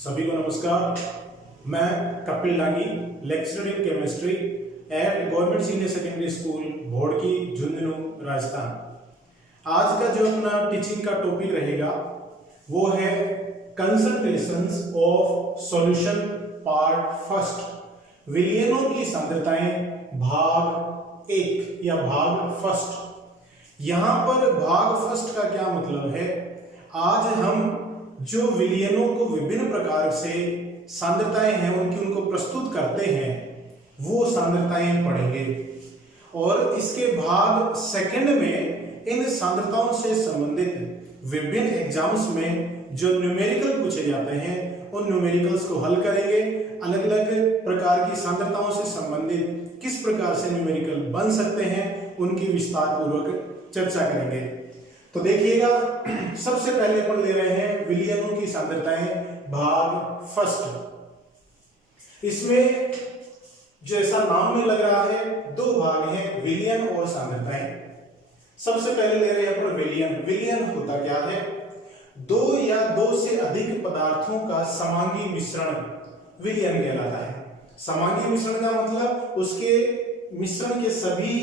सभी को नमस्कार। मैं Kapil Dangi, lecturer in chemistry eight government senior secondary school Bhodki, Jhunjhunu, Rajasthan. आज का जो अपना टीचिंग का टॉपिक रहेगा वो है concentrations of solution part first, विलयनों की सांद्रताएं भाग एक या भाग फर्स्ट। यहां पर भाग फर्स्ट का क्या मतलब है, आज हम जो विलयनों को विभिन्न प्रकार से सांद्रताएं हैं उनको प्रस्तुत करते हैं वो सांद्रताएं पढ़ेंगे। और इसके भाग सेकंड में इन सांद्रताओं से संबंधित विभिन्न एग्जाम्स में जो न्यूमेरिकल पूछे जाते हैं उन न्यूमेरिकल्स को हल करेंगे। अलग अलग प्रकार की सांद्रताओं से संबंधित किस प्रकार से न्यूमेरिकल बन सकते हैं उनकी विस्तार पूर्वक चर्चा करेंगे। तो देखिएगा, सबसे पहले अपन ले रहे हैं विलयनों की सांद्रताएं भाग फर्स्ट। इसमें जैसा नाम में लग रहा है दो भाग हैं, विलयन और सांद्रताएं। सबसे पहले ले रहे हैं अपन विलयन। विलयन होता क्या है? दो या दो से अधिक पदार्थों का समांगी मिश्रण विलयन कहलाता है। समांगी मिश्रण का मतलब उसके मिश्रण के सभी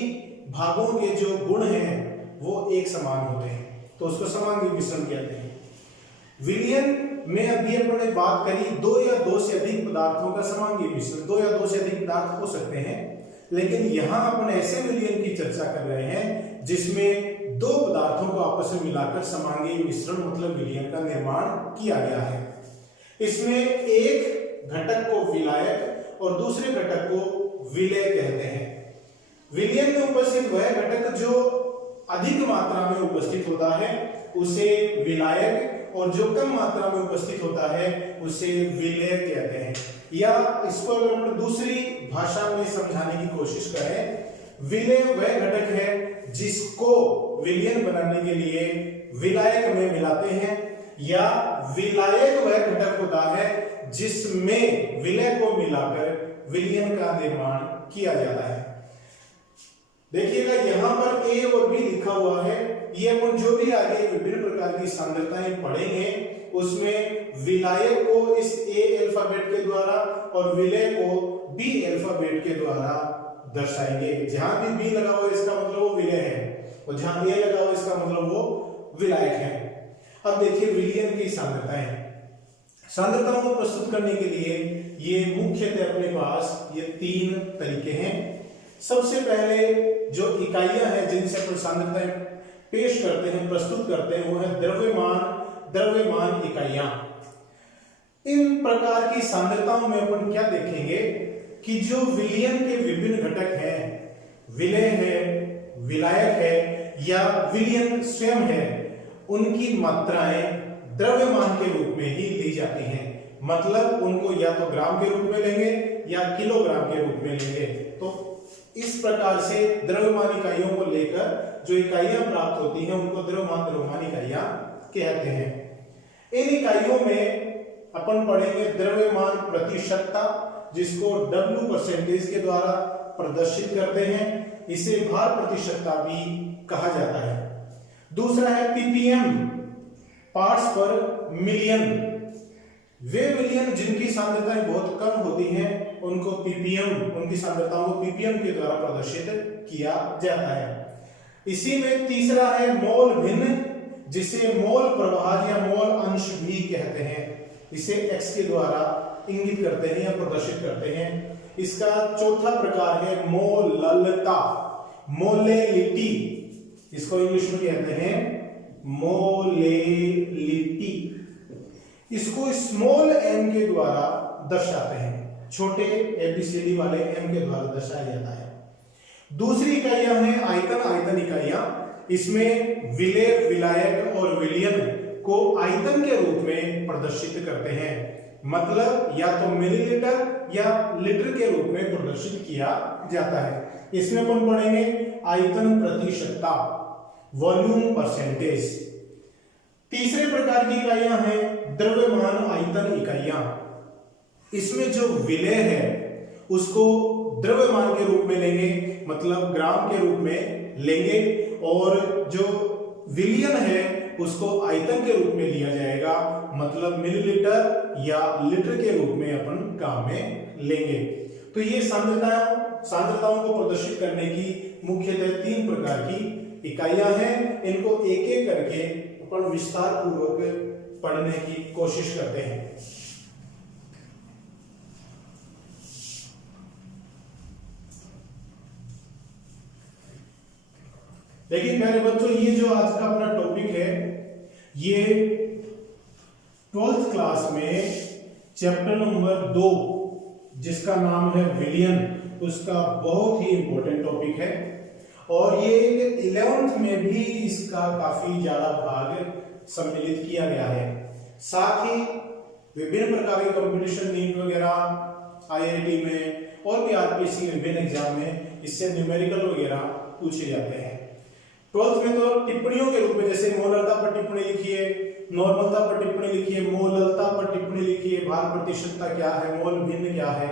भागों के जो गुण हैं वो एक समान होते हैं, तो उसको समांगी मिश्रण कहते हैं। विलयन में अभी अपन ने बात करी दो या दो से अधिक पदार्थों का समांगी मिश्रण। दो या दो से अधिक पदार्थ हो सकते हैं, लेकिन यहां अपन ऐसे विलयन की चर्चा कर रहे हैं जिसमें दो पदार्थों को आपस में मिलाकर समांगी मिश्रण मतलब विलयन का निर्माण किया गया है। इसमें एक घटक को विलायक और दूसरे घटक को विलय कहते हैं। विलयन में उपस्थित वह घटक जो अधिक मात्रा में उपस्थित होता है उसे विलायक, और जो कम मात्रा में उपस्थित होता है उसे विलय कहते हैं। या इसको अगर हम दूसरी भाषा में समझाने की कोशिश करें, विलय वह घटक है जिसको विलयन बनाने के लिए विलायक में मिलाते हैं, या विलायक वह घटक होता है जिसमें विलय को मिलाकर विलयन का निर्माण किया जाता है। देखिएगा, यहां पर ए और बी लिखा हुआ है। ये अपन जो भी आगे विभिन्न प्रकार की सांद्रताएं पढ़ेंगे उसमें विलायक को इस ए अल्फाबेट के द्वारा और विलय को बी अल्फाबेट के द्वारा दर्शाएंगे। जहां भी बी लगा हुआ इसका मतलब वो विलय है, और जहां ए लगा हुआ इसका मतलब वो विलायक है। अब देखिए विलयन की सांद्रताएं। सांद्रताओं को प्रस्तुत करने के लिए ये मुख्यतः अपने पास ये तीन तरीके हैं। सबसे पहले जो इकाइयां हैं जिनसे अपन सांद्रताएं पेश करते हैं, प्रस्तुत करते हैं, वो है द्रव्यमान इकाइयां। इन प्रकार की सांद्रताओं में अपन क्या देखेंगे कि जो विलयन के विभिन्न घटक हैं, विलय है, विलायक है या विलयन स्वयं है, उनकी मात्राएं द्रव्यमान के रूप में ही ली जाती हैं। मतलब उनको या तो ग्राम के रूप में लेंगे या किलोग्राम के रूप में लेंगे। तो इस प्रकार से द्रव्यमान इकाइयों को लेकर जो इकाइयां प्राप्त होती हैं उनको द्रव्यमान इकाइयां कहते हैं। इन इकाइयों में अपन पढ़ेंगे द्रव्यमान प्रतिशतता, जिसको W परसेंटेज के द्वारा प्रदर्शित करते हैं। इसे भार प्रतिशतता भी कहा जाता है। दूसरा है ppm, पार्ट्स पर मिलियन। वे विलयन जिनकी सांद्रताएं बहुत कम होती हैं उनको ppm, उनकी सांद्रताओं को ppm के द्वारा प्रदर्शित किया जाता है। इसी में तीसरा है मोल भिन्न, जिसे मोल प्रवाह या मोल अंश भी कहते हैं। इसे x के द्वारा इंगित करते हैं या प्रदर्शित करते हैं। इसका चौथा प्रकार है मोललता, मोलेलिटी। इसको इंग्लिश में कहते हैं मोलेलिटी। इसको स्मॉल m के द्वारा दर्शाते हैं, छोटे एबीसीडी वाले m के द्वारा दर्शाया जाता है। दूसरी इकाइयां हैं आयतन इकाइयां। इसमें विलय, विलायक और विलयन को आयतन के रूप में प्रदर्शित करते हैं। मतलब या तो मिलीलीटर या लीटर के रूप में प्रदर्शित किया जाता है। इसमें अपन पढ़ेंगे आयतन प्रतिशतता, वॉल्यूम परसेंटेज। तीसरे प्रकार की इकाइयां हैं द्रव्यमान आयतन इकाइयां। इसमें जो विलय है उसको द्रव्यमान के रूप में लेंगे, मतलब ग्राम के रूप में लेंगे, और जो विलयन है उसको आयतन के रूप में लिया जाएगा, मतलब मिलीलीटर या लीटर के रूप में अपन काम में लेंगे। तो ये सांद्रताओं को प्रदर्शित करने की मुख्यतः 3 प्रकार की इकाइयां हैं। इनको एक एक करके अपन विस्तार पूर्वक पढ़ने की कोशिश करते हैं। देखिए प्यारे बच्चों, ये जो आज का अपना टॉपिक है, ये 12th क्लास में चैप्टर नंबर 2 जिसका नाम है विलियन, उसका बहुत ही इंपॉर्टेंट टॉपिक है। और ये 11th में भी इसका काफी ज्यादा भाग सम्मिलित किया गया है। साथ ही विभिन्न प्रकार के कंपटीशन, नीट वगैरह, आईआईटी में और भी आरपीएससी विभिन्न एग्जाम में इससे न्यूमेरिकल वगैरह पूछे जाते हैं। 12th में तो टिप्पणियों के रूप में, जैसे मोलरता पर टिप्पणी लिखिए, नॉर्मलता पर टिप्पणी लिखिए, मोललता पर टिप्पणी लिखिए, भार प्रतिशतता क्या है, मोल भिन्न क्या है,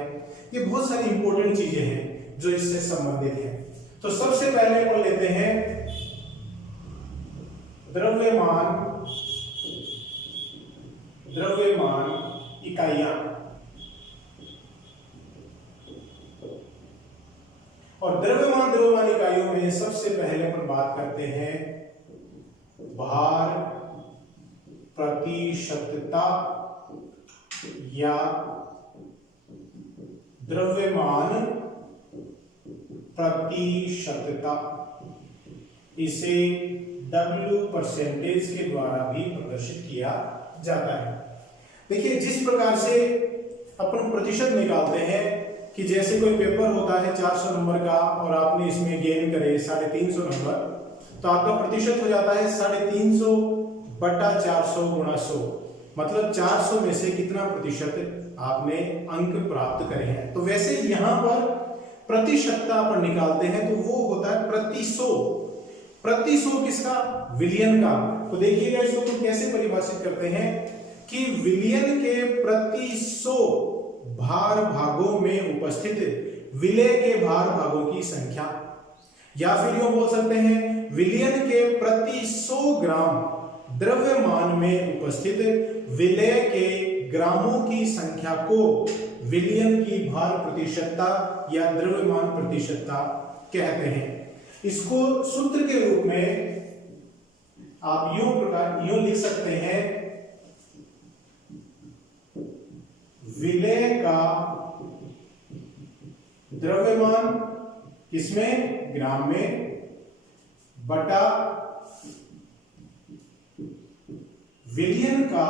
ये बहुत सारी इंपॉर्टेंट चीजें हैं जो इससे संबंधित हैं। तो सबसे पहले अपन लेते हैं द्रव्यमान इकाइयां। और द्रव्यमान इकाइयों में सबसे पहले अपन बात करते हैं भार प्रतिशतता या द्रव्यमान प्रतिशतता। इसे W परसेंटेज के द्वारा भी प्रदर्शित किया जाता है। देखिए, जिस प्रकार से अपन प्रतिशत निकालते हैं कि जैसे कोई पेपर होता है 400 नंबर का और आपने इसमें गेन करे 350 नंबर, तो आपका प्रतिशत हो जाता है 350 बटा 400 गुणा 100, मतलब 400 में से कितना प्रतिशत आपने अंक प्राप्त करे हैं। तो वैसे यहां पर प्रतिशतता पर निकालते हैं तो वो होता है प्रति 100। प्रति 100 किसका? विलियन का। तो देखिएगा इसको तो कैसे परिभाषित करते हैं कि विलियन के प्रति 100 भार भागों में उपस्थित विलय के भार भागों की संख्या, या फिर यूं बोल सकते हैं विलियन के प्रति 100 ग्राम द्रव्यमान में उपस्थित विलय के ग्रामों की संख्या को विलियन की भार प्रतिशतता या द्रव्यमान प्रतिशतता कहते हैं। इसको सूत्र के रूप में आप यूं लिख सकते हैं, विलय का द्रव्यमान किसमें? ग्राम में, बटा विलियन का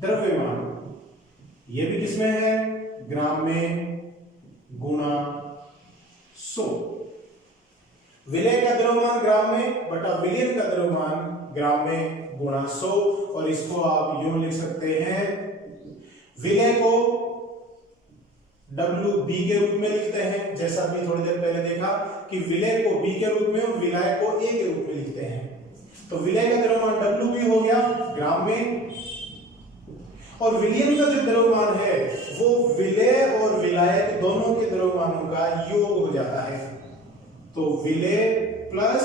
द्रव्यमान, यह भी किसमें है? ग्राम में, गुणा 100। विलय का द्रव्यमान ग्राम में बटा विलियन का द्रव्यमान ग्राम में गुणा 100। और इसको आप यूं लिख सकते हैं, विलय को WB के रूप में लिखते हैं, जैसा अभी थोड़ी देर पहले देखा कि विलय को B के रूप में और विलय को A के रूप में लिखते हैं। तो विलय का द्रव्यमान WB हो गया ग्राम में, और विलियन का जो द्रव्यमान है वो विलय और विलायक दोनों के द्रव्यमानों का योग हो जाता है। तो विलय प्लस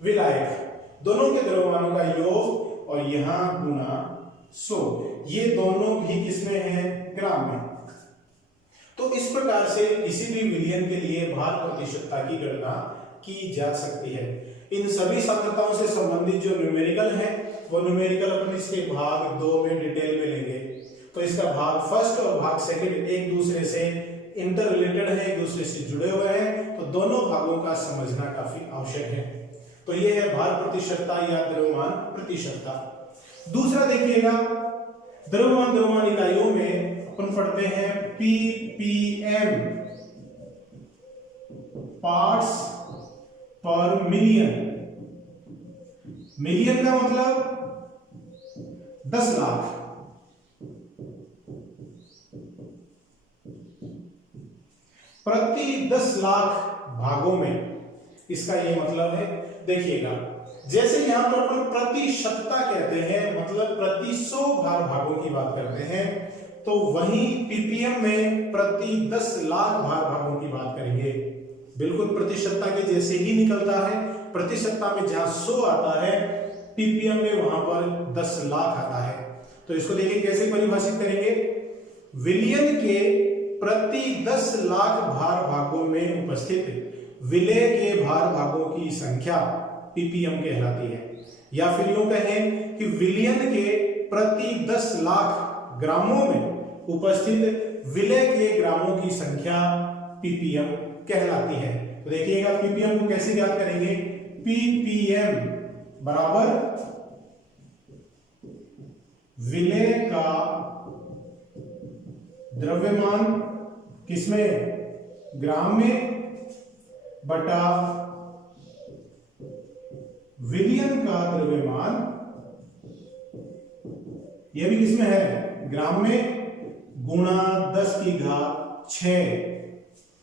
विलायक दोनों के द्रव्यमानों का योग और यहां गुणा 100, ये दोनों भी किसमें है? ग्राम में। तो इस प्रकार से किसी भी विलियन के लिए भार प्रतिशतता की गणना की जा सकती है। इन सभी सांद्रताओं से संबंधित जो न्यूमेरिकल है वो न्यूमेरिकल अपन इसके भाग 2 में डिटेल में लेंगे। तो इसका भाग फर्स्ट और भाग सेकंड एक दूसरे से इंटर रिलेटेड है, एक दूसरे से जुड़े हुए हैं, तो दोनों भागों का समझना काफी आवश्यक है। तो यह है भार प्रतिशतता या द्रव्यमान प्रतिशतता। दूसरा देखिएगा, द्रव्यमान इकाइयों में अपन पढ़ते हैं ppm, पार्ट्स पर मिलियन। मिलियन का मतलब 10 लाख। प्रति 10 लाख भागों में इसका यह मतलब है। देखिएगा, जैसे यहां पर अपन प्रतिशतता कहते हैं, मतलब प्रति 100 भागों की बात करते हैं, तो वहीं पीपीएम में प्रति 10 लाख भागों की बात करेंगे। बिल्कुल प्रतिशतता के जैसे ही निकलता है। प्रतिशतता में जहां 100 आता है, ppm में वहां पर 10 लाख आता है। तो इसको देखिए कैसे परिभाषित करेंगे। विलयन के प्रति 10 लाख भार भागों में उपस्थित विलय के भार भागों की संख्या ppm कहलाती है। या फिर यूं कहें कि विलयन के प्रति 10 लाख ग्रामों में उपस्थित विलय के ग्रामों की संख्या ppm कहलाती है। तो देखिएगा ppm को कैसे ज्ञात करेंगे। ppm बराबर विलय का द्रव्यमान किसमें, ग्राम में, बटा विलयन का द्रव्यमान, यह भी किसमें है, ग्राम में, गुणा 10⁻6।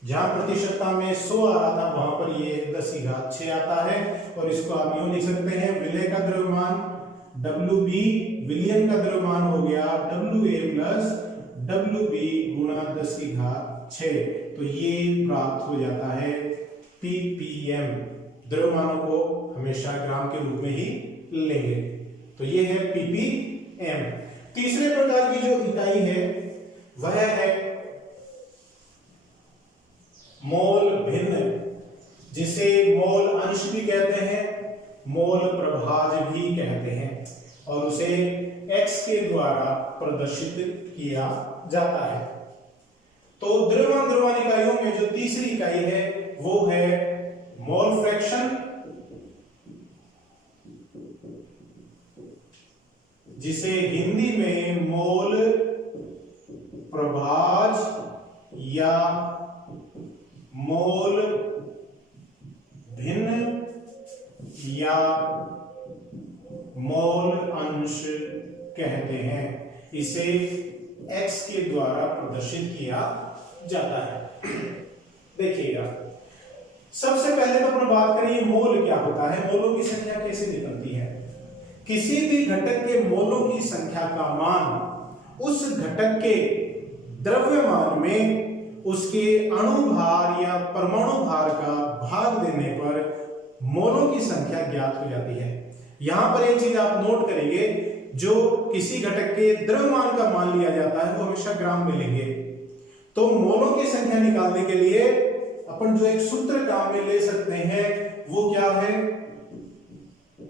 जहां प्रतिशतता में 100 आ रहा था वहां पर ये 10⁻6 आता है। और इसको आप यूं लिख सकते हैं, विलय का द्रव्यमान WB, विलयन का द्रव्यमान हो गया WA प्लस WB गुणा 10⁻6। तो ये प्राप्त हो जाता है ppm। द्रव्यमानों को हमेशा ग्राम के रूप में ही लेंगे। तो ये है ppm। तीसरे प्रकार की जो इकाई है वह है मोल भिन्न, जिसे मोल अंश भी कहते हैं, मोल प्रभाज भी कहते हैं, और उसे x के द्वारा प्रदर्शित किया जाता है। तो द्रव्यमान इकाइयों में जो तीसरी इकाई है वो है मोल फ्रैक्शन, जिसे हिंदी में मोल प्रभाज या मोल भिन्न या मोल अंश कहते हैं। इसे x के द्वारा प्रदर्शित किया जाता है। देखिएगा, सबसे पहले तो अपन बात करें मोल क्या होता है, मोलों की संख्या कैसे निकलती है। किसी भी घटक के मोलों की संख्या का मान उस घटक के द्रव्यमान में उसके अणुभार या परमाणु भार का भाग देने पर मोलों की संख्या ज्ञात हो जाती है। यहां पर एक चीज आप नोट करेंगे, जो किसी घटक के द्रव्यमान का मान लिया जाता है वो हमेशा ग्राम में लेंगे। तो मोलों की संख्या निकालने के लिए अपन जो एक सूत्र काम में ले सकते हैं वो क्या है,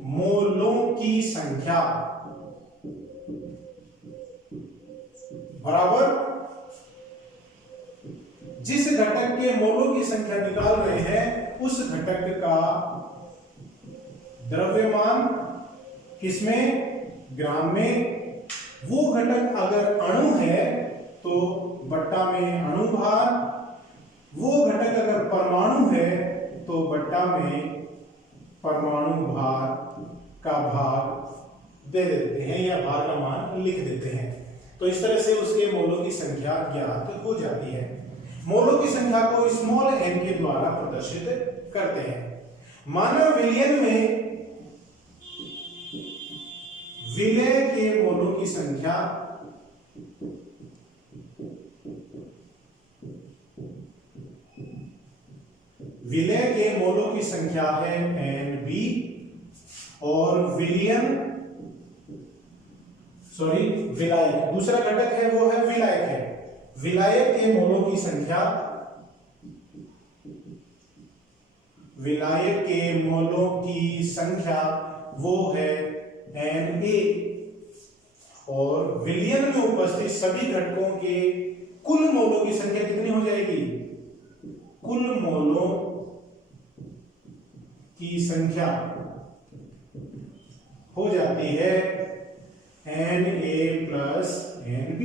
मोलों की संख्या बराबर जिस घटक के मोलों की संख्या निकाल रहे हैं उस घटक का द्रव्यमान किसमें, ग्राम में। वो घटक अगर अणु है तो बट्टा में अणु भार, वो घटक अगर परमाणु है तो बट्टा में परमाणु भार का भाग दे देते हैं या भार का मान लिख देते हैं। तो इस तरह से उसके मोलों की संख्या ज्ञात हो जाती है। मोलों की संख्या को स्मॉल m के द्वारा प्रदर्शित करते हैं। मानव विलयन में विलय के मोलों की संख्या विलय के मोलों की संख्या है NB, और विलयन विलायक दूसरा घटक है वो है विलायक है। विलायक के मोलों की संख्या, विलायक के मोलों की संख्या वो है Na, और विलयन में उपस्थित सभी घटकों के कुल मोलों की संख्या कितनी हो जाएगी, कुल मोलों की संख्या हो जाती है Na प्लस Nb।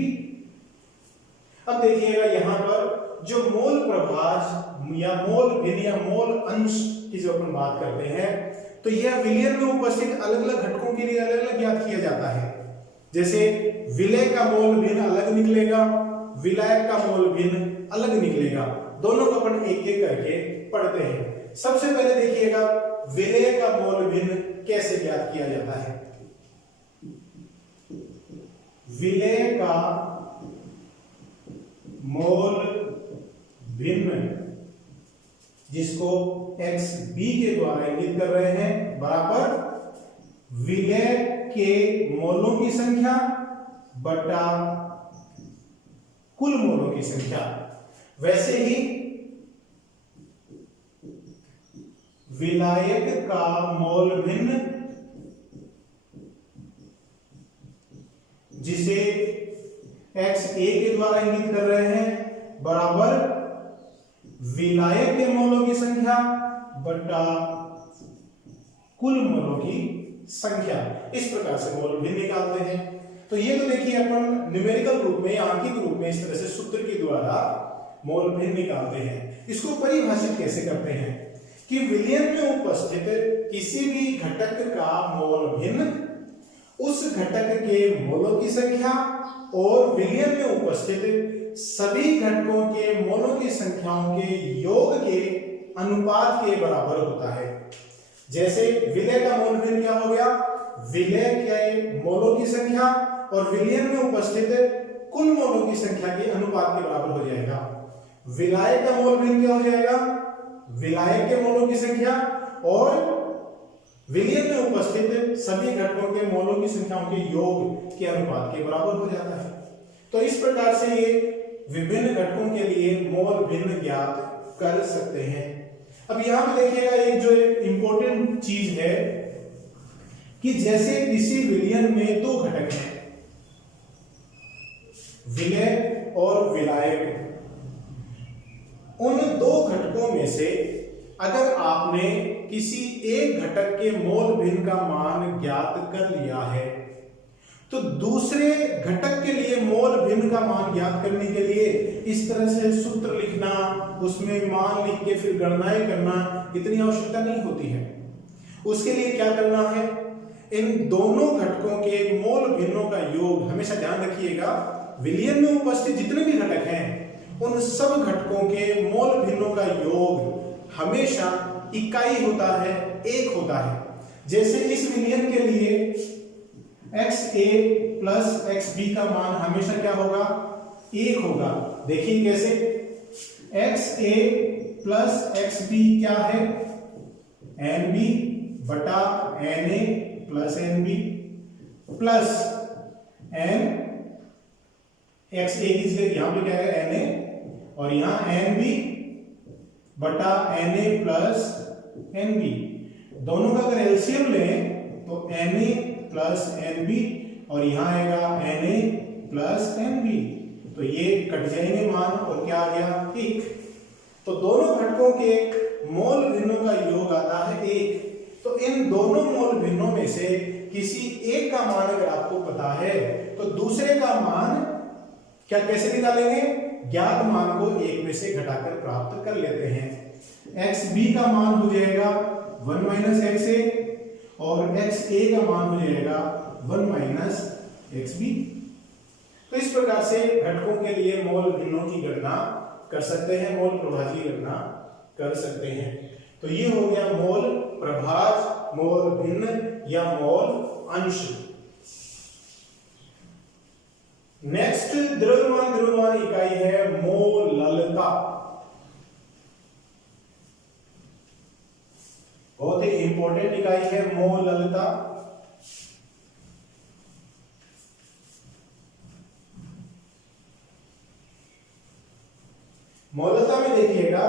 अब देखिएगा यहां पर जो मोल प्रभाज या मोल भिन्न या मोल अंश की जो अपन बात करते हैं, तो यह विलयन में उपस्थित अलग अलग घटकों के लिए अलग अलग ज्ञात किया जाता है। जैसे विलय का मोल भिन्न अलग निकलेगा, विलायक का मोल भिन्न अलग निकलेगा। दोनों को अपन एक एक करके पढ़ते हैं। सबसे पहले देखिएगा विलय का मोल भिन्न कैसे ज्ञात किया जाता है। विलय का मोल भिन्न जिसको एक्स बी के द्वारा इंगित कर रहे हैं, बराबर विलय के मोलों की संख्या बटा कुल मोलों की संख्या। वैसे ही विलायक का मोल भिन्न, जिसे एक्स ए के द्वारा इंगित कर रहे हैं, बराबर विलायक के मोलों की संख्या बटा कुल मोलों की संख्या। इस प्रकार से मोल भिन्न निकालते हैं। तो ये तो देखिए अपन न्यूमेरिकल रूप में, आंकिक रूप में इस तरह से सूत्र के द्वारा मोल भिन्न निकालते हैं। इसको परिभाषित कैसे करते हैं कि विलयन में उपस्थित किसी भी घटक का मोल भिन्न उस घटक के मोलों की संख्या और विलयन में उपस्थित सभी घटकों के मोलों की संख्याओं के योग के अनुपात के बराबर होता है। जैसे विलय का मोल भिन्न क्या हो गया, विलय के मोलों की संख्या और विलयन में उपस्थित कुल मोलों की संख्या के अनुपात के बराबर हो जाएगा। विलायक का मोल भिन्न क्या हो जाएगा, विलायक के मोलों की संख्या और विलयन में उपस्थित सभी घटकों के मोलों की संख्याओं के योग के अनुपात के बराबर हो जाता है। तो इस प्रकार से ये विभिन्न घटकों के लिए मोल भिन्न ज्ञात कर सकते हैं। अब यहां पे देखिएगा एक जो इंपॉर्टेंट चीज है कि जैसे किसी विलयन में दो घटक हैं, विलय और विलायक, उन दो घटकों में से अगर आपने किसी एक घटक के मोल भिन्न का मान ज्ञात कर लिया है तो दूसरे घटक के लिए मोल भिन्न का मान ज्ञात करने के लिए इस तरह से सूत्र लिखना, उसमें मान लिख के फिर गणनाएं करना, इतनी आवश्यकता नहीं होती है। उसके लिए क्या करना है, इन दोनों घटकों के मोल भिन्नों का योग, हमेशा ध्यान रखिएगा विलयन में उपस्थित जितने भी घटक हैं उन सब घटकों के मोल भिन्नों का योग हमेशा इकाई होता है, एक होता है। जैसे इस विलयन के लिए X A plus X B का मान हमेशा क्या होगा, एक होगा। देखिए कैसे, X A plus X B क्या है, एन बी बटा N A plus N B plus N X A की जगह यहां पे क्या है एन ए और यहां एन बी बटा N A plus N b. दोनों का अगर एलसीएम लें तो एन ए प्लस एन बी और यहां आएगा एन ए प्लस एन बी। तो ये कट जाएंगे मान और क्या आ गया, एक। तो दोनों घटकों के मोल भिन्नों का योग आता है एक। तो इन दोनों मोल भिन्नों में से किसी एक का मान अगर आपको पता है तो दूसरे का मान क्या कैसे निकालेंगे, ज्ञात मान को एक में से घटाकर प्राप्त कर लेते हैं। एक्स बी का मान हो जाएगा 1 माइनस एक्स ए और एक्स ए का मान हो जाएगा 1 माइनस एक्स बी। तो इस प्रकार से घटकों के लिए मोल भिन्नों की गणना कर सकते हैं, मोल प्रभाज की गणना कर सकते हैं। तो ये हो गया मोल प्रभाज, मोल भिन्न या मोल अंश। नेक्स्ट द्रव्यमान इकाई है मोललता। बहुत ही इंपॉर्टेंट इकाई है मोललता। मोललता में देखिएगा,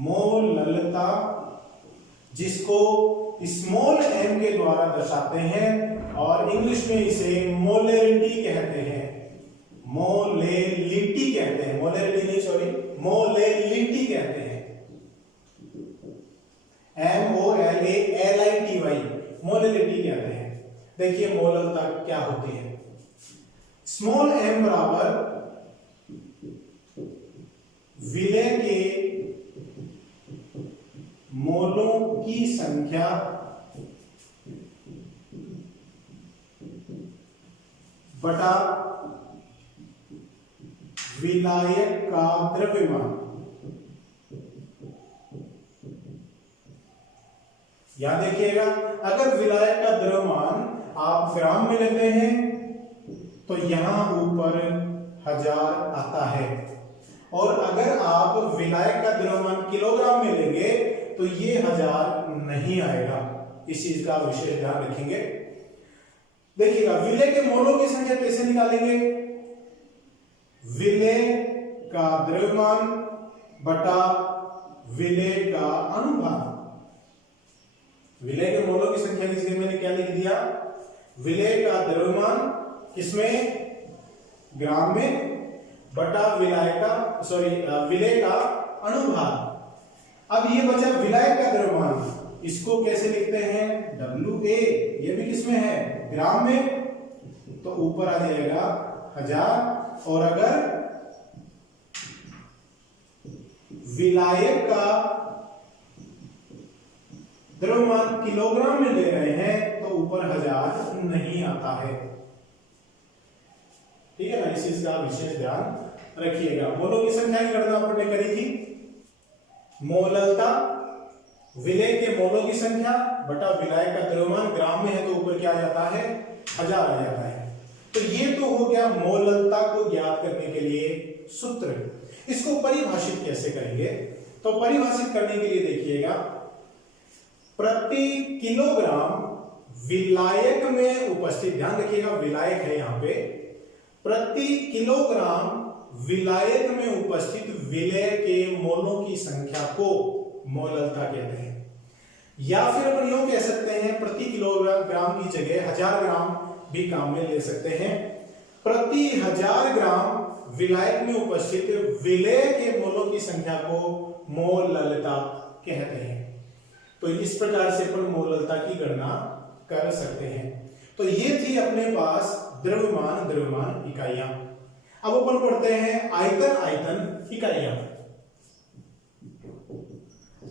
मोललता जिसको स्मॉल एम के द्वारा दर्शाते हैं और इंग्लिश में इसे मोलेरिटी कहते हैं। मोलेलिटी कहते हैं, मोलेरिटी नहीं सॉरी, मोलेलिटी कहते हैं। MOLALITY, मोलेलिटी कहते हैं। देखिए मोललता क्या होती है। स्मॉल एम बराबर विलय के मोलों की संख्या बटा विलायक का द्रव्यमान। यहां देखिएगा, अगर विलायक का द्रव्यमान आप ग्राम में लेते हैं तो यहां ऊपर 1000 आता है और अगर आप विलायक का द्रव्यमान किलोग्राम में लेंगे तो ये 1000 नहीं आएगा। इस चीज का विशेष ध्यान रखेंगे। देखिएगा विलेय के मोलों की संख्या कैसे निकालेंगे? विलेय का द्रव्यमान बटा विलेय का अनुभाग। विलेय के मोलों की संख्या की जगह मैंने क्या लिख दिया? विलेय का द्रव्यमान किसमें? ग्राम में, बटा विलेय का अनुभाग। अब ये बचा विलायक का द्रव्यमान, इसको कैसे लिखते हैं? WA। ये भी किसमें है? ग्राम में, तो ऊपर आ जाएगा 1000। और अगर विलायक का द्रव्यमान किलोग्राम में ले रहे हैं तो ऊपर 1000 नहीं आता है। ठीक है ना, इस चीज का विशेष ध्यान रखिएगा। मोलों की संख्या की गणना आपने करी थी। मोललता, विलेय के मोलों की संख्या बटा विलायक का द्रव्यमान, ग्राम में है तो ऊपर क्या आ जाता है? 1000 आ जाता है। तो ये तो हो गया मोललता को ज्ञात करने के लिए सूत्र। इसको परिभाषित कैसे करेंगे? तो परिभाषित करने के लिए देखिएगा, प्रति किलोग्राम विलायक में उपस्थित, ध्यान रखिएगा विलायक है यहां पे, प्रति किलोग्राम विलायक में उपस्थित विलेय के मोलों की संख्या को मोललता कहते हैं। या फिर अपन यूं कह सकते हैं, प्रति किलोग्राम की जगह 1000 ग्राम भी काम में ले सकते हैं। प्रति 1000 ग्राम विलायक में उपस्थित विलेय के मोलों की संख्या को मोललता कहते हैं। तो इस प्रकार से अपन मोललता की गणना कर सकते हैं। तो ये थी अपने पास द्रव्यमान इकाइयां। अब अपन पढ़ते हैं आयतन इकाइयां।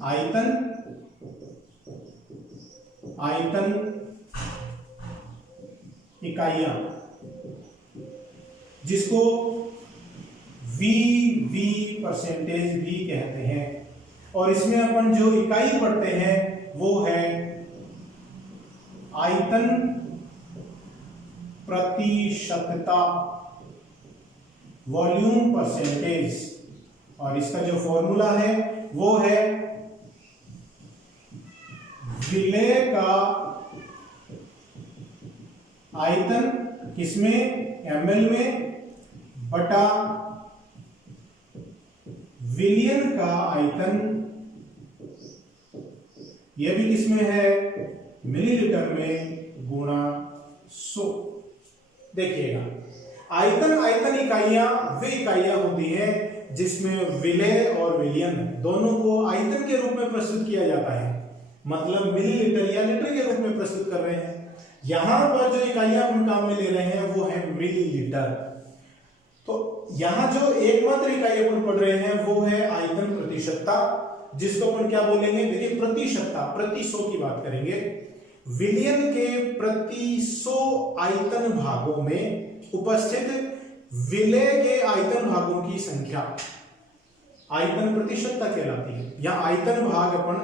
आयतन इकाइयां, जिसको VV परसेंटेज भी कहते हैं। और इसमें अपन जो इकाई पढ़ते हैं वो है आयतन प्रतिशतता, वॉल्यूम परसेंटेज। और इसका जो फॉर्मूला है वो है विलेय का आयतन किसमें? ml में, बटा विलियन का आयतन, यह भी किसमें है? मिलीलीटर में, गुणा 100। देखिएगा आयतन इकाइयां वे इकाइयां होती हैं जिसमें विलेय और विलियन दोनों को आयतन के रूप में प्रस्तुत किया जाता है। मतलब मिलीलीटर या लीटर के रूप में प्रस्तुत कर रहे हैं। यहां पर जो इकाइयां हम काम में ले रहे हैं वो है मिलीलीटर। तो यहां जो एकमात्र इकाई अपन पढ़ रहे हैं वो है आयतन प्रतिशतता, जिसको अपन क्या बोलेंगे? देखिए प्रतिशतता, प्रति 100 की बात करेंगे। विलियन के प्रति 100 आयतन भागों में उपस्थित विलेय के आयतन भागों की संख्या आयतन प्रतिशतता कहलाती है। या आयतन भाग अपन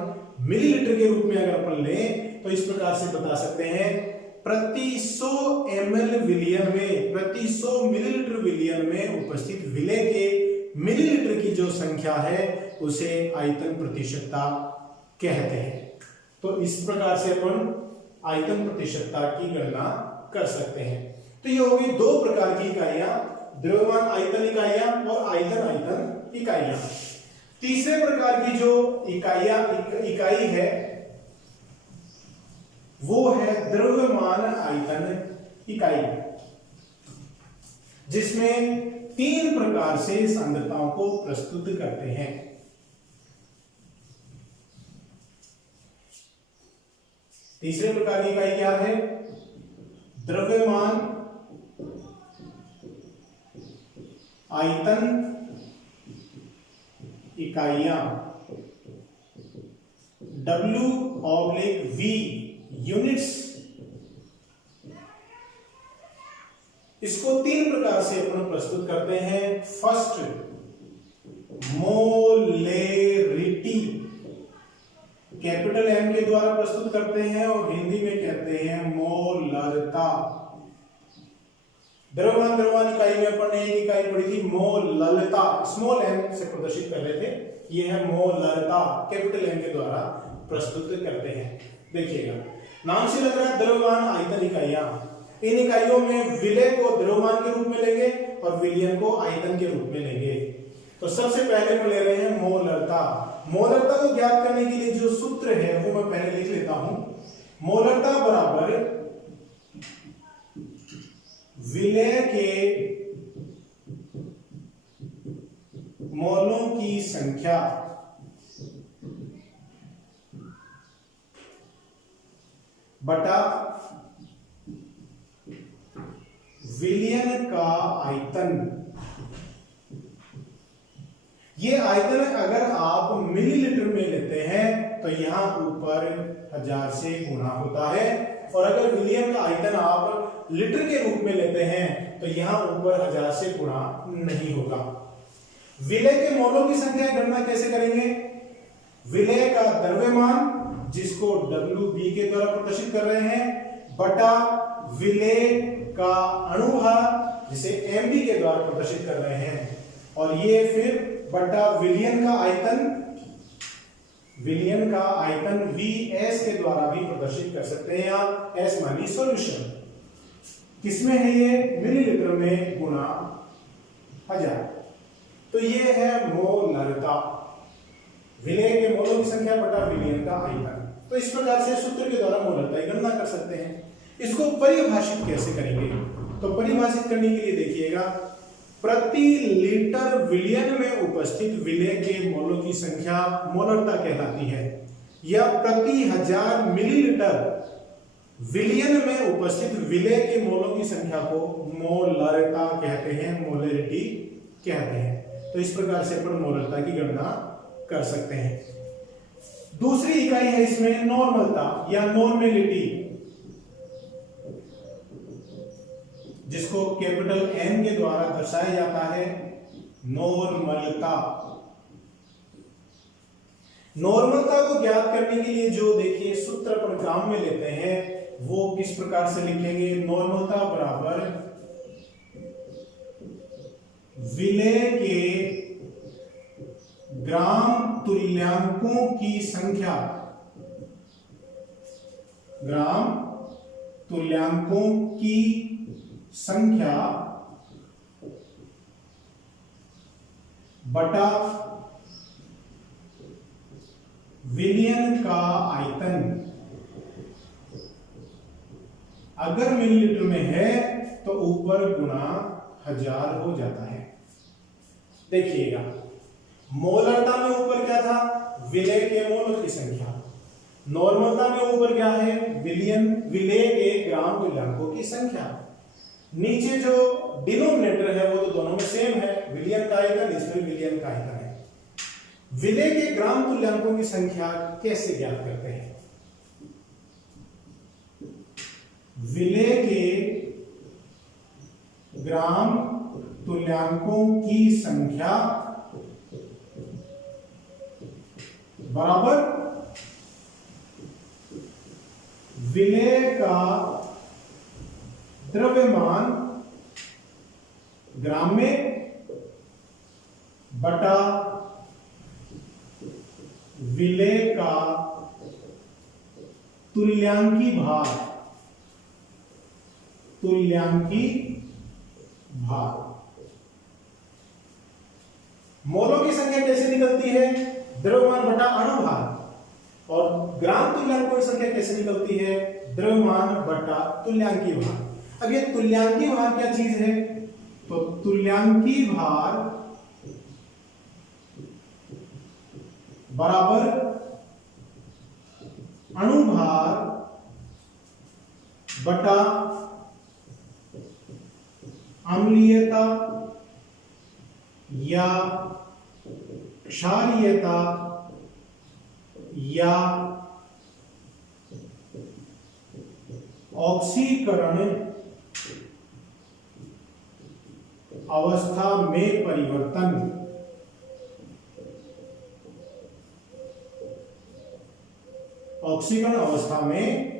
मिलीलीटर के रूप में अगर अपन लें तो इस प्रकार से बता सकते हैं, प्रति 100 ml विलियन में, प्रति 100 मिलीलीटर विलियन में उपस्थित विलेय के मिलीलीटर की जो संख्या है उसे आयतन प्रतिशतता कहते हैं। तो इस प्रकार से अपन आयतन प्रतिशतता की गणना कर सकते हैं। तो ये होगी दो प्रकार की इकाइयां, द्रव्यमान आयतन इकाइयां और आयतन इकाइयां। तीसरे प्रकार की जो इकाई है वो है द्रव्यमान आयतन इकाई, जिसमें 3 प्रकार से सांद्रताओं को प्रस्तुत करते हैं। तीसरे प्रकार की इकाई क्या है? द्रव्यमान आयतन इकाइयां, W/V यूनिट्स। इसको 3 प्रकार से अपन प्रस्तुत करते हैं। फर्स्ट, मोलेरिटी, कैपिटल M के द्वारा प्रस्तुत करते हैं और हिंदी में कहते हैं मोलरता। द्रव्यमान द्रव्यमान इकाई में अपन ने एक इकाई पढ़ी थी मोललता, स्मॉल m से प्रदर्शित कर रहे थे। ये है मोललता, कैपिटल M के द्वारा प्रस्तुत करते हैं। देखिएगा नाम से लग रहा है द्रव्यमान आयतन इकाइयां। इन इकाइयों में विलय को द्रव्यमान के रूप में लेंगे और विलयन को आयतन के रूप में लेंगे। तो सबसे पहले हम ले रहे हैं मोलरता। मोलरता को ज्ञात करने के लिए जो सूत्र है वो मैं पहले लिख लेता हूं। मोलरता बराबर विलय के मोलों की संख्या बटा विलयन का आयतन। ये आयतन अगर आप मिलीलीटर में लेते हैं तो यहां ऊपर 1000 से गुणा होता है, और अगर विलयन का आयतन आप लीटर के रूप में लेते हैं तो यहां ऊपर 1000 से गुणा नहीं होगा। विलय के मोलों की संख्या की गणना कैसे करेंगे? विलय का द्रव्यमान जिसको WB के द्वारा प्रदर्शित कर रहे हैं बटा विलय का अणुभार जिसे MB के द्वारा प्रदर्शित कर रहे हैं, और ये फिर बटा विलयन का आयतन, विलयन का आयतन VS के द्वारा भी प्रदर्शित कर सकते हैं। आप S मानी सॉल्यूशन, किसमें है ये? मिलीलीटर में गुणा 1000। तो ये है मोलरता, विलय के मोलों की संख्या बटा विलयन का आयतन। तो इस प्रकार से सूत्र के द्वारा मोलरता की गणना कर सकते हैं। इसको परिभाषित कैसे करेंगे? तो परिभाषित करने के लिए देखिएगा, प्रति लीटर विलयन में उपस्थित विलय के मोलों की संख्या मोलरता कहलाती है, या प्रति 1000 मिलीलीटर विलयन में उपस्थित विलय के मोलों की संख्या को मोलरता कहते हैं, मोलरिटी कहते हैं। तो इस प्रकार से अपन मोलरता की गणना कर सकते हैं। दूसरी इकाई है इसमें नॉर्मलता या नॉर्मेलिटी, जिसको कैपिटल N के द्वारा दर्शाया जाता है नॉर्मलता। नॉर्मलता को ज्ञात करने के लिए जो देखिए सूत्र अपन काम में लेते हैं वो किस प्रकार से लिखेंगे? नॉर्मलता बराबर विलय के ग्राम तुल्यांकों की संख्या, ग्राम तुल्यांकों की संख्या बटा विलयन का आयतन। अगर मिलीलीटर में है तो ऊपर गुणा 1000 हो जाता है। देखिएगा मोलरता में ऊपर क्या था? विलय के मोलों की संख्या। नॉर्मलता में ऊपर क्या है? विलयन, विलय के ग्राम तुल्यांकों की संख्या। नीचे जो डिनोमिनेटर है वो तो दोनों में सेम है, विलयन का आयतन, इसमें विलयन का आयतन है। विलय के ग्राम तुल्यांकों की संख्या कैसे ज्ञात करते हैं? विलय के ग्राम तुल्यांकों की संख्या बराबर विलय का द्रव्यमान ग्राम में बटा विलय का तुल्यांकी भार, तुल्यांकी भार। मोलों की संख्या कैसे निकलती है? द्रव्यमान बटा अणुभार। और ग्राम तुल्यांकों की संख्या कैसे निकलती है? द्रव्यमान बटा तुल्यांकी भार। अब ये तुल्यांकी भार क्या चीज है? तो तुल्यांकी भार बराबर अणुभार बटा अम्लीयता या क्षारीयता या ऑक्सीकरण अवस्था में परिवर्तन। ऑक्सीकरण अवस्था में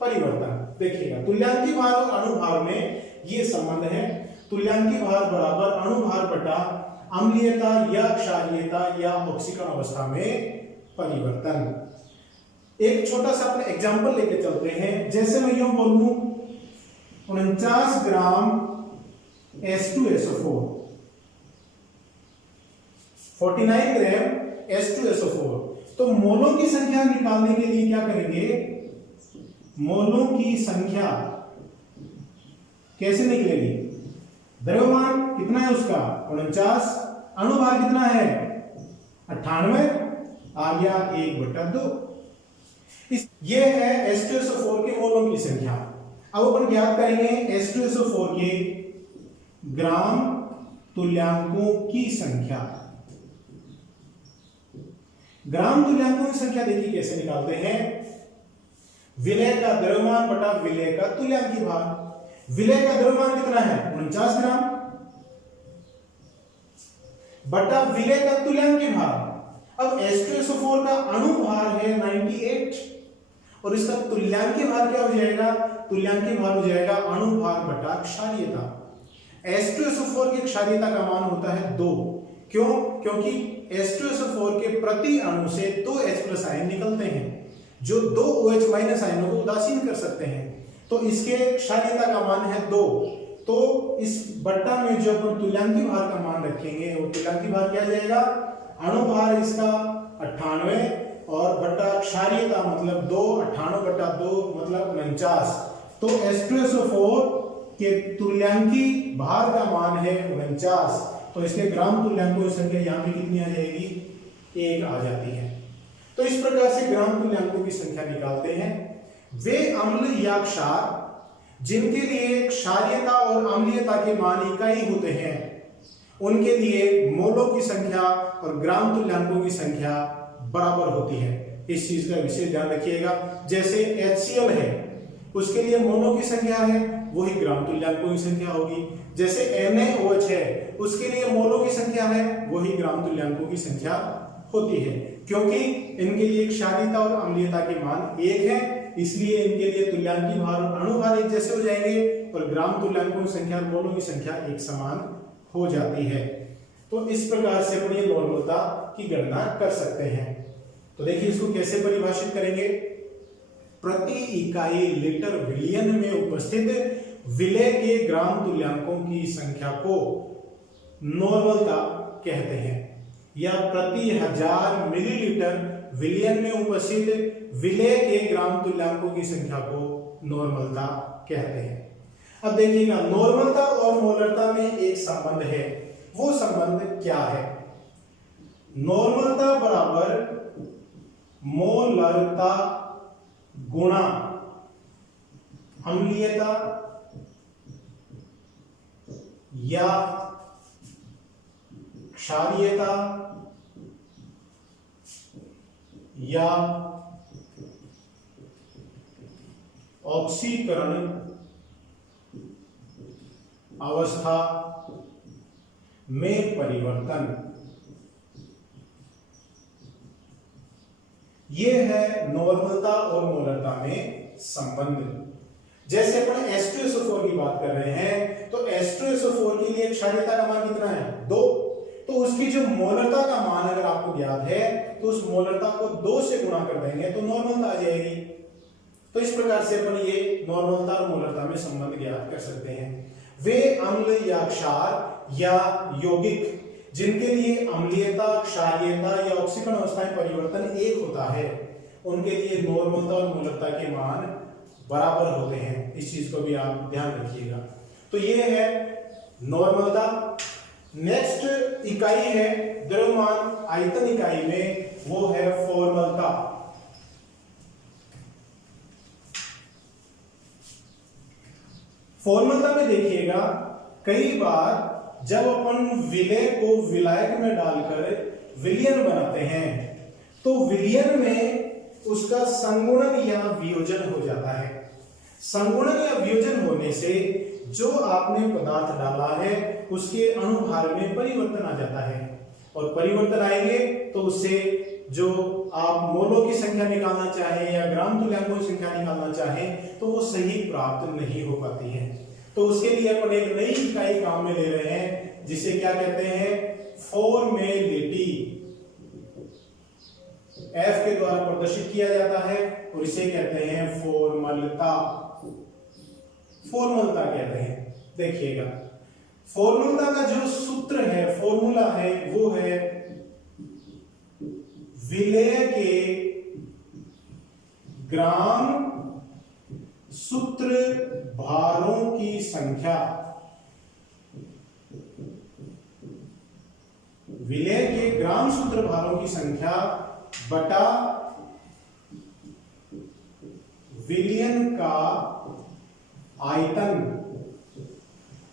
परिवर्तन। देखिएगा तुल्यांकी भार और अणुभार में ये संबंध है। तुल्यांकी भार बराबर अणु भार बटा अम्लीयता या क्षारीयता या ऑक्सीकरण अवस्था में परिवर्तन। एक छोटा सा अपने एग्जांपल लेके चलते हैं। जैसे मैं यूं बोलूं 49 ग्राम H2SO4, 49 ग्राम H2SO4, तो मोलों की संख्या निकालने के लिए क्या करेंगे? मोलों की संख्या कैसे निकलेगी? द्रव्यमान कितना है उसका 49, अणुभार कितना है 98, आ गया 1/2। ये है H2SO4 के मोलों की संख्या। अब अपन ज्ञात करेंगे H2SO4 के ग्राम तुल्यांकों की संख्या। ग्राम तुल्यांकों की संख्या देखिए कैसे निकालते हैं? विलय का द्रव्यमान बटा विलय का तुल्यांकी भार। विलय का द्रव्यमान कितना है 49 ग्राम बटा विलय का तुल्यांकी भार। अब H2SO4 का अणु भार है 98 और इसका तुल्यांकी भार क्या हो जाएगा? तुल्यांकी भार हो जाएगा अणु भार बटा क्षारीयता। H2SO4 की क्षारीयता का मान होता है 2। क्यों? क्योंकि H2SO4 के प्रति अणु से 2 H+ आयन निकलते हैं जो 2 OH- आयनों को उदासीन कर सकते हैं। तो इसके क्षारीयता का मान है 2। तो इस बट्टा में जो अपन तुल्यांकी भार का मान रखेंगे वो तुल्यांकी भार क्या जाएगा? अणु भार इसका 98 और बट्टा क्षारीयता मतलब 2, 98/2 मतलब 49। तो H2SO4 के तुल्यांकी भार का मान है 49। तो इसके ग्राम तुल्यांकों की संख्या यहां पे कितनी आ जाएगी? 1 आ जाती है। तो इस प्रकार से ग्राम तुल्यांकों की संख्या निकालते हैं। वे अम्ल या क्षार जिनके लिए क्षारीयता और अम्लीयता के मान इकाई होते हैं उनके लिए मोलों की संख्या और ग्राम तुल्यांकों की संख्या बराबर होती है। इस चीज का विशेष ध्यान रखिएगा। जैसे HCl है उसके लिए मोलों की संख्या है वही ग्राम तुल्यांकों की संख्या होगी। जैसे NaOH है उसके लिए मोलों की संख्या है वही ग्राम तुल्यांकों की संख्या होती है। क्योंकि इनके लिए क्षारीयता और अम्लीयता के मान 1 है इसलिए इनके लिए तुल्यांकी भार और अणु भार एक जैसे हो जाएंगे और ग्राम तुल्यांकों की संख्या और मोलों की संख्या एक समान हो जाती है। तो इस प्रकार से अपन ये नॉर्मलता की गणना कर सकते हैं। तो देखिए इसको कैसे परिभाषित करेंगे? प्रति इकाई लीटर विलयन में उपस्थित विलय के ग्राम तुल्यांकों की संख्या को नॉर्मलता कहते हैं या प्रति 1000 मिलीलीटर विलयन में उपस्थित विलय के ग्राम तुल्यांकों की संख्या को नॉर्मलता कहते हैं। अब देखिएगा नॉर्मलता और मोलरता में एक संबंध है। वो संबंध क्या है? नॉर्मलता बराबर मोलरता गुणा अम्लीयता या क्षारीयता या ऑक्सीकरण अवस्था में परिवर्तन, यह है नॉर्मलता और मोलरता में संबंध। जैसे अपन H2SO4 की बात कर रहे हैं तो H2SO4 के लिए क्षारीयता का मान कितना है 2। तो उसकी जो मोलरता का मान अगर आपको ज्ञात है तो उस मोलरता को 2 से गुणा कर देंगे तो नॉर्मलता आ जाएगी। तो इस प्रकार से अपन ये नॉर्मलता और मोलरता में संबंध ज्ञात कर सकते हैं। वे अम्ल या क्षार या यौगिक जिनके लिए अम्लीयता, क्षारीयता या ऑक्सीकरण अवस्था में परिवर्तन 1 होता है उनके लिए नॉर्मलता और मोलरता के मान बराबर होते हैं। इस चीज को भी आप ध्यान रखिएगा। तो ये है नॉर्मलता। नेक्स्ट इकाई है द्रव्यमान आयतन इकाई में, वो है फॉर्मलता। फॉर्मलता में देखिएगा कई बार जब अपन विलय को विलायक में डालकर विलयन बनाते हैं तो विलयन में उसका संगुणन या वियोजन हो जाता है। संगुणन या वियोजन होने से जो आपने पदार्थ डाला है उसके अणुभार में परिवर्तन आ जाता है और परिवर्तन आएंगे तो उससे जो आप मोलों की संख्या निकालना चाहें या ग्राम तुल्यांकों की संख्या निकालना चाहें तो वो सही प्राप्त नहीं हो पाती है। तो उसके लिए अपन एक नई इकाई काम में ले रहे हैं जिसे क्या कहते हैं, फॉर्मेलिटी। एफ के द्वारा प्रदर्शित किया जाता है और इसे कहते हैं फॉर्मलता। फॉर्मलता कहते हैं। देखिएगा, फॉर्मलता का जो सूत्र है, फॉर्मूला है, वो है विलेय के ग्राम सूत्र भारों की संख्या। विलेय के ग्राम सूत्र भारों की संख्या बटा विलियन का आयतन।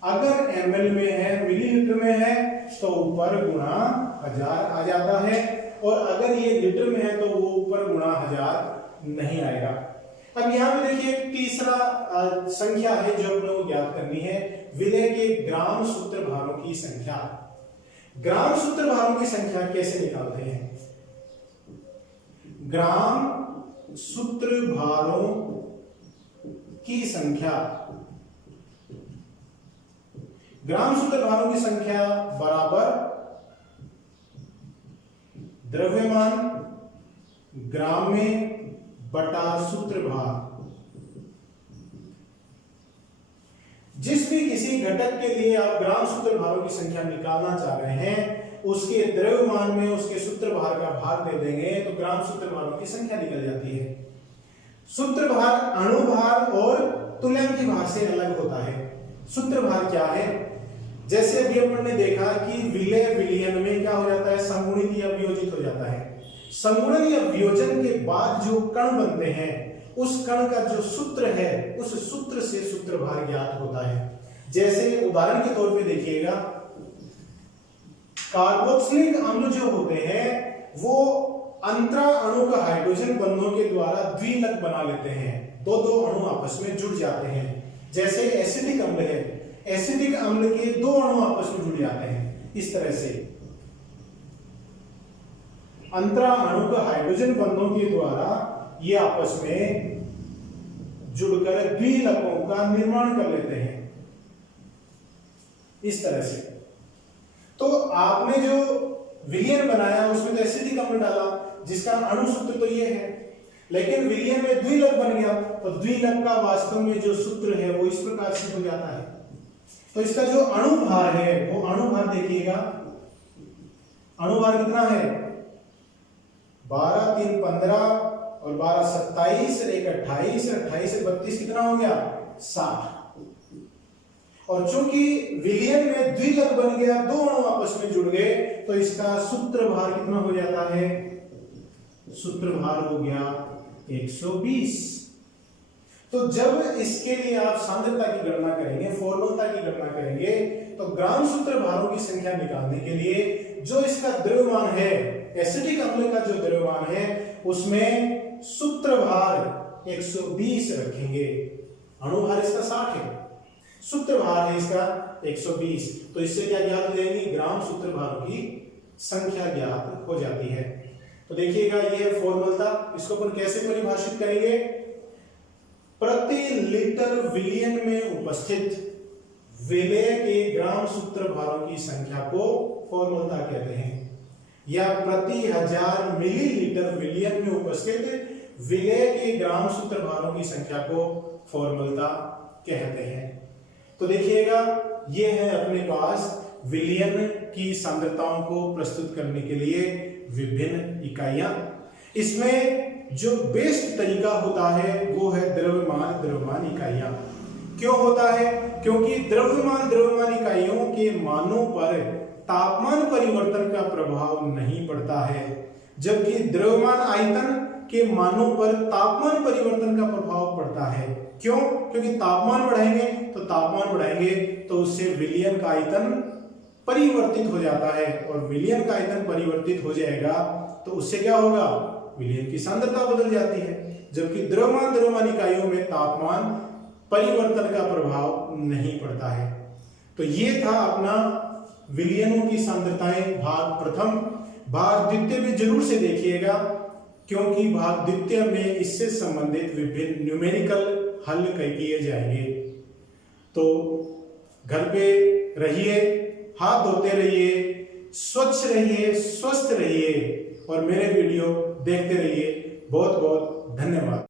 अगर ml में है, मिलीलीटर में है, तो ऊपर गुणा 1000 आ जाता है, और अगर ये लीटर में है तो वो ऊपर गुणा 1000 नहीं आएगा। अब यहां पे देखिए तीसरा संख्या है जो अपने को ज्ञात करनी है, विलेय के ग्राम सूत्र भारों की संख्या। ग्राम सूत्र भारों की संख्या कैसे निकालते हैं? ग्राम सूत्र भारों की संख्या, ग्राम सूत्र भारों की संख्या बराबर द्रव्यमान ग्राम में बटा सूत्र भार। जिस भी किसी घटक के लिए आप ग्राम सूत्र भारों की संख्या निकालना चाह रहे हैं, उसके द्रव्यमान में उसके सूत्र भार का भाग दे देंगे तो ग्राम सूत्र भारों की संख्या निकल जाती है। सूत्र भार अणु भार और तुल्यांकी भार से अलग होता है। सूत्र भार क्या है? जैसे अभी अपन ने देखा कि विलेय विलियन में क्या हो जाता है, समगुणित या वियोजित हो जाता है। समगुणन या वियोजन के बाद जो कण बनते हैं, उस कण का जो सूत्र है, उस सूत्र से सूत्र भार ज्ञात होता है। जैसे उदाहरण के तौर पे देखिएगा, कार्बोक्सिलिक अम्ल जो होते हैं वो अंतरा अणु का हाइड्रोजन बंधों के द्वारा द्विलक बना लेते हैं, दो दो अणु आपस में जुड़ जाते हैं। जैसे एसिडिक अम्ल है, एसिडिक अम्ल के दो अणु आपस में जुड़ जाते हैं। इस तरह से अंतरा अणु का हाइड्रोजन बंधों के द्वारा ये आपस में जुड़कर द्विलकों का निर्माण कर लेते हैं, इस तरह से। तो आपने जो विलियन बनाया उसमें तो एसिडिक अम्ल डाला जिसका अणु सूत्र तो ये है, लेकिन विलियन में द्विलक बन गया तो द्विलक का वास्तव में जो सूत्र है वो इस प्रकार से हो जाता है। तो इसका जो अणु भार है वो अणु भार देखिएगा, अणु भार कितना है? 12 3 15 और 12 27 और 1 28, 28 से 32 कितना हो गया? 60। और चूंकि विलियन में द्विलक बन गया, दो अणु आपस में जुड़ गए, तो इसका सूत्र भार कितना हो जाता है? सूत्र भार हो गया 120। तो जब इसके लिए आप सांद्रता की गणना करेंगे, फॉर्मलता की गणना करेंगे, तो ग्राम सूत्र भारों की संख्या निकालने के लिए जो इसका द्रव्यमान है, एसिडिक अम्ल का जो द्रव्यमान है, उसमें सूत्र भार 120 रखेंगे। अणु भार इसका 60 है, सूत्र भार है इसका 120। तो इससे क्या ज्ञात हो जाएगी? ग्राम सूत्र भारों की संख्या ज्ञात हो जाती है। तो देखिएगा ये फॉर्मूला, इसको अपन कैसे परिभाषित करेंगे? प्रति लीटर विलियन में उपस्थित विलेय के ग्राम सूत्र भारों की संख्या को फॉर्मूला कहते हैं, या प्रति 1000 मिलीलीटर विलियन में उपस्थित विलेय के ग्राम सूत्र भारों की संख्या को फॉर्मूला कहते हैं। तो देखिएगा ये है अपने पास विलियन की सांद्रताओं को प्रस्तुत करने के लिए विभिन्न इकाइयां। इसमें जो बेस्ट तरीका होता है वो है द्रव्यमान इकाइयां। क्यों होता है? क्योंकि द्रव्यमान इकाइयों के मानों पर तापमान परिवर्तन का प्रभाव नहीं पड़ता है, जबकि द्रव्यमान आयतन के मानों पर तापमान परिवर्तन का प्रभाव पड़ता है। क्यों? क्योंकि तापमान बढ़ाएंगे तो उससे विलियन का आयतन परिवर्तित हो जाता है, और विलियन का आयतन परिवर्तित हो जाएगा तो उससे क्या होगा? विलियन की सांद्रता बदल जाती है, जबकि द्रव्यमान इकाइयों में तापमान परिवर्तन का प्रभाव नहीं पड़ता है। तो ये था अपना विलियनों की सांद्रताएं भाग प्रथम। भाग द्वितीय में जरूर से देखिएगा, क्योंकि भाग द्वितीय में इससे संबंधित विभिन्न न्यूमेरिकल हल किए जाएंगे। तो तो घर पे रहिए, हाथ धोते रहिए, स्वच्छ रहिए, स्वस्थ रहिए और मेरे वीडियो देखते रहिए। बहुत बहुत धन्यवाद।